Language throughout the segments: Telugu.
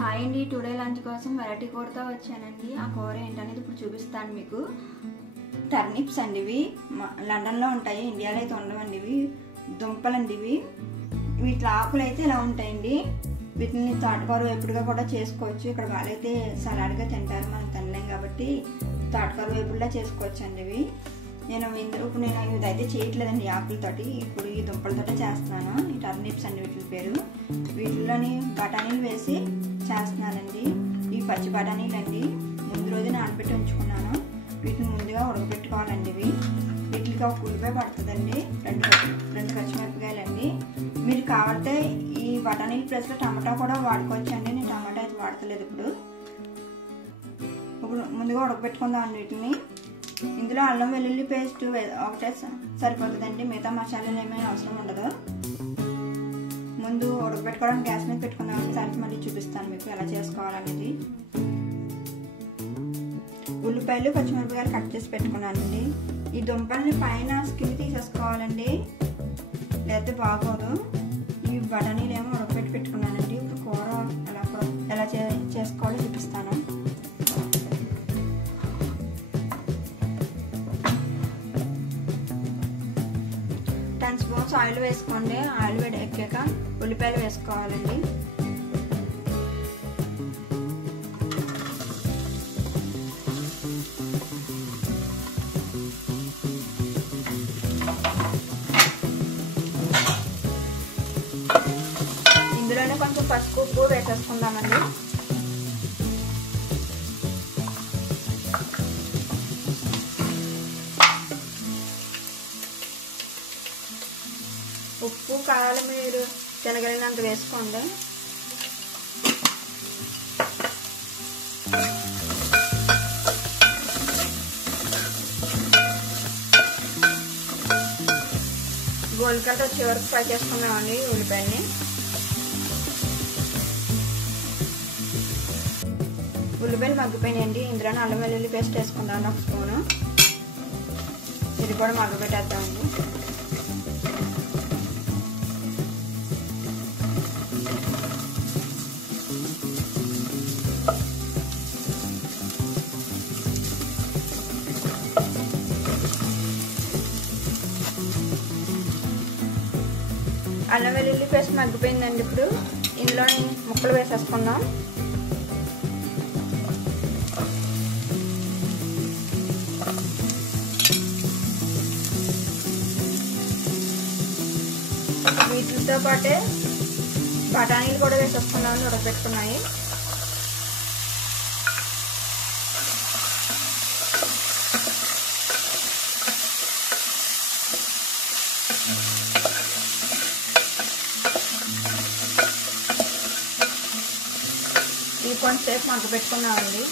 హాయ్ అండి, టుడే లంచ్ కోసం వెరైటీ కూరతో వచ్చానండి. ఆ కూర ఏంటనేది ఇప్పుడు చూపిస్తాను మీకు. టర్నిప్స్ అండి, ఇవి లండన్లో ఉంటాయి, ఇండియాలో అయితే ఉండవండి. ఇవి దుంపలండి. వీటి ఆకులు అయితే ఇలా ఉంటాయండి. వీటిని తోటకూర వేపుడుగా కూడా చేసుకోవచ్చు. ఇక్కడ వాళ్ళైతే సలాడ్గా తింటారు, మనం తినలేం కాబట్టి తోటకూర వేపుడులా చేసుకోవచ్చు అండి. ఇవి ఇప్పుడు నేను ఇదైతే చేయట్లేదండి ఆకులతోటి, ఇప్పుడు ఈ దుంపలతో చేస్తున్నాను. ఈ టర్నిప్స్ అండి వీటి పేరు. వీటిలోని బఠానీలు వేసి చేస్తున్నానండి. ఇవి పచ్చి బఠానీలు అండి, ముందు రోజు నానబెట్టి ఉంచుకున్నాను. వీటిని ముందుగా ఉడకబెట్టుకోవాలండి. వీటికి ఒక ఉల్లిపాయ పడుతుందండి, రెండు పచ్చిమిరపకాయలండి. మీరు కావాలంటే ఈ బఠానీల ప్లేస్లో టమాటా కూడా వాడుకోవచ్చు అండి. నేను టమాటా అయితే వాడతలేదు. ఇప్పుడు ముందుగా ఉడకబెట్టుకుందాం అండి వీటిని. ఇందులో అల్లం వెల్లుల్లి పేస్ట్ ఒకటే సరిపోతుందండి, మిగతా మసాలాలు ఏమైనా అవసరం ఉండదు. ముందు ఉడకబెట్టుకోవడానికి గ్యాస్ మీద పెట్టుకుందామండి, తర్వాత మళ్ళీ చూపిస్తాను మీకు ఎలా చేసుకోవాలనేది. ఉల్లిపాయలు పచ్చిమిరపకాయలు కట్ చేసి పెట్టుకున్నానండి. ఈ దుంపల్ని పైన స్కిన్ తీసేసుకోవాలండి, లేకపోతే బాగోదు. ఈ బఠానీలు ఏమో ఉడకబెట్టి పెట్టుకున్నానండి. ఇప్పుడు కూర ఎలా చేసుకోవాలో చూపిస్తాను. స్పూన్స్ ఆయిల్ వేసుకోండి. ఆయిల్ వేడి ఎక్కాక ఉల్లిపాయలు వేసుకోవాలండి. ఇందులోనే కొంచెం పసుపు ఉప్పు వేసేసుకుందామండి. ఉప్పు కారం మీరు తినగలిగినంత వేసుకోండి. గోల్డ్ కలర్ వచ్చే వరకు ఫ్రై చేసుకున్నామండి ఉల్లిపాయని. ఉల్లిపాయలు మగ్గిపోయినాయండి. ఇందులోనే అల్లం వెల్లుల్లి పేస్ట్ వేసుకుందాం ఒక స్పూను. ఇది కూడా మగ్గబెట్టేద్దామండి. అల్లం వెల్లుల్లి పేస్ట్ మగ్గిపోయిందండి. ఇప్పుడు ఇందులో ముక్కలు వేసేసుకుందాం. వీటితో పాటే బఠానీలు కూడా వేసేసుకున్నామని ఉడకబెట్టుకున్నాయి. ఈ కొంచెంసేపు మగ్గ పెట్టుకున్నామండి.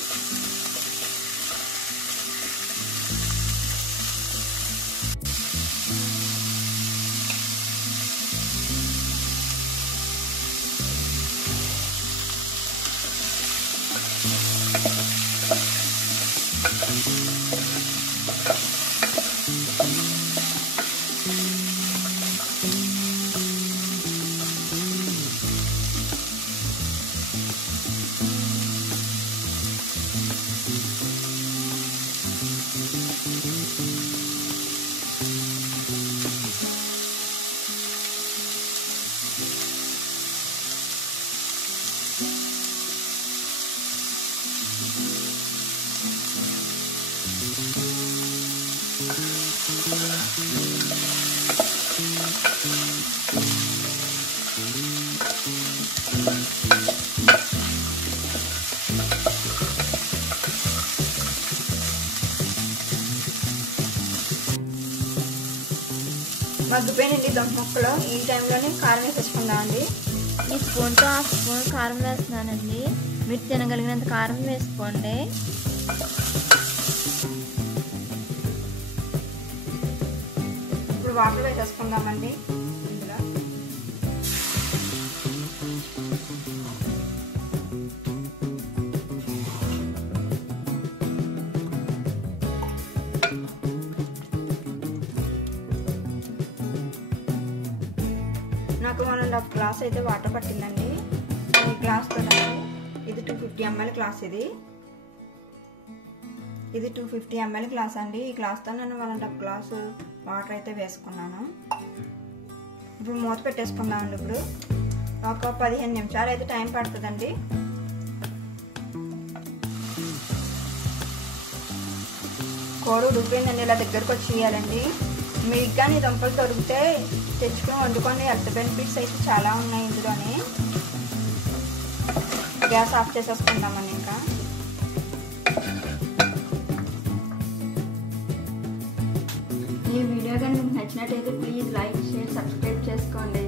మగ్గిపోయినండి దుంప ముక్కలు. ఈ టైంలోనే కారం వేసేసుకుందామండి. ఈ స్పూన్తో హాఫ్ స్పూన్ కారం వేస్తున్నానండి. మీరు తినగలిగినంత కారం వేసుకోండి. ఇప్పుడు వాటర్ వేసేసుకుందామండి. ఇందులో నాకు 1.5 గ్లాస్ అయితే వాటర్ పట్టిందండి. ఈ గ్లాస్ తో ఇది 250 ml గ్లాస్. ఇది 250 ml గ్లాస్ అండి. ఈ గ్లాస్తో నేను 1.5 గ్లాసు వాటర్ అయితే వేసుకున్నాను. ఇప్పుడు మూత పెట్టేసుకుందామండి. ఇప్పుడు ఒక 15 నిమిషాలు అయితే టైం పడుతుందండి. కూర ఉడికిపోయిందండి. ఇలా దగ్గరకు వచ్చి చేయాలండి. మీకు కానీ దుంపలు దొరికితే తెచ్చుకొని వండుకోండి. హెల్త్ బెనిఫిట్స్ అయితే చాలా ఉన్నాయి ఇందులోనే. గ్యాస్ ఆఫ్ చేసేసుకుందామండి. ఇంకా ఈ వీడియో కానీ మీకు నచ్చినట్టయితే ప్లీజ్ లైక్, షేర్, సబ్స్క్రైబ్ చేసుకోండి.